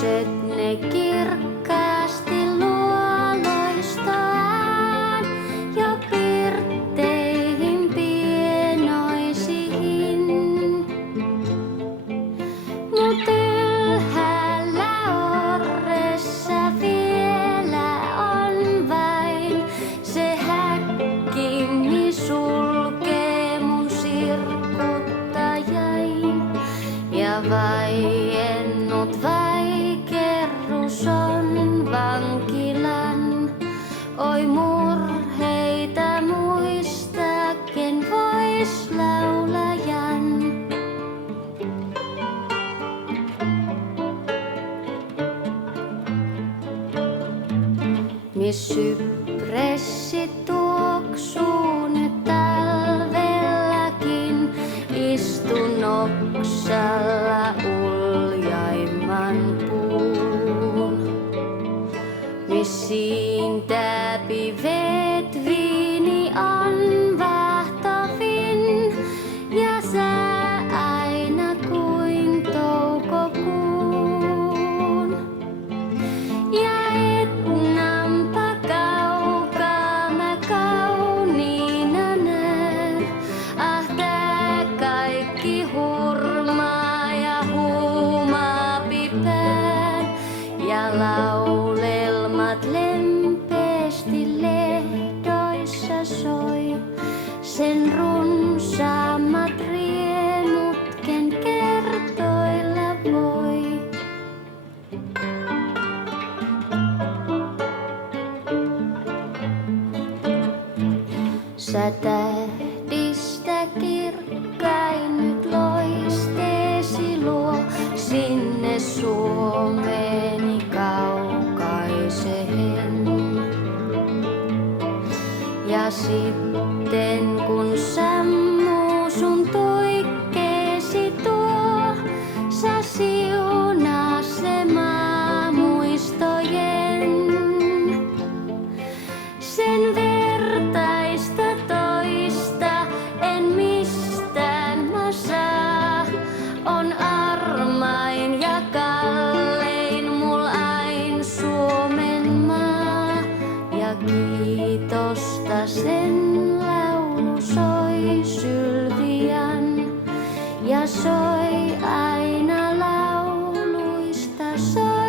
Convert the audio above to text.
Lapset ne kirkkaasti luo loistoaan jo pirtteihin pienoisiin. Mut ylhäällä orressa vielä on vain se häkki, mi sulkee mun sirkuttajain. Ja vaiennut vaikerrus on vankilan. Oi murheita muista, ken vois laulajan. Mis sypressi tuoksuu nyt talvellakin, istun oksalla uljaimman puun. Mis siitä pivet viini on vahtovin ja sää aina kuin toukokuun. Ja etnampa kaukaa mä kauniina näen, ah tää kaikki hurmaa ja huumaa pipään. Ja laulelmat lempeästi lehdoissa soi, sen runsaammat riemut ken kertoilla voi. Sä tähdistä kirkkain nyt loisteesi luo sinne Suomeeni kaukaiseen. Ja sitten kun sammuu sun tuikkeesi tuo, sä siunaa se maa muistojen. Sen vertaista toista en mistään mä saa, on armain ja kallein mul ain Suomen maa. Ja kiitosta sen laulu soi Sylvian ja soi aina lauluista soi.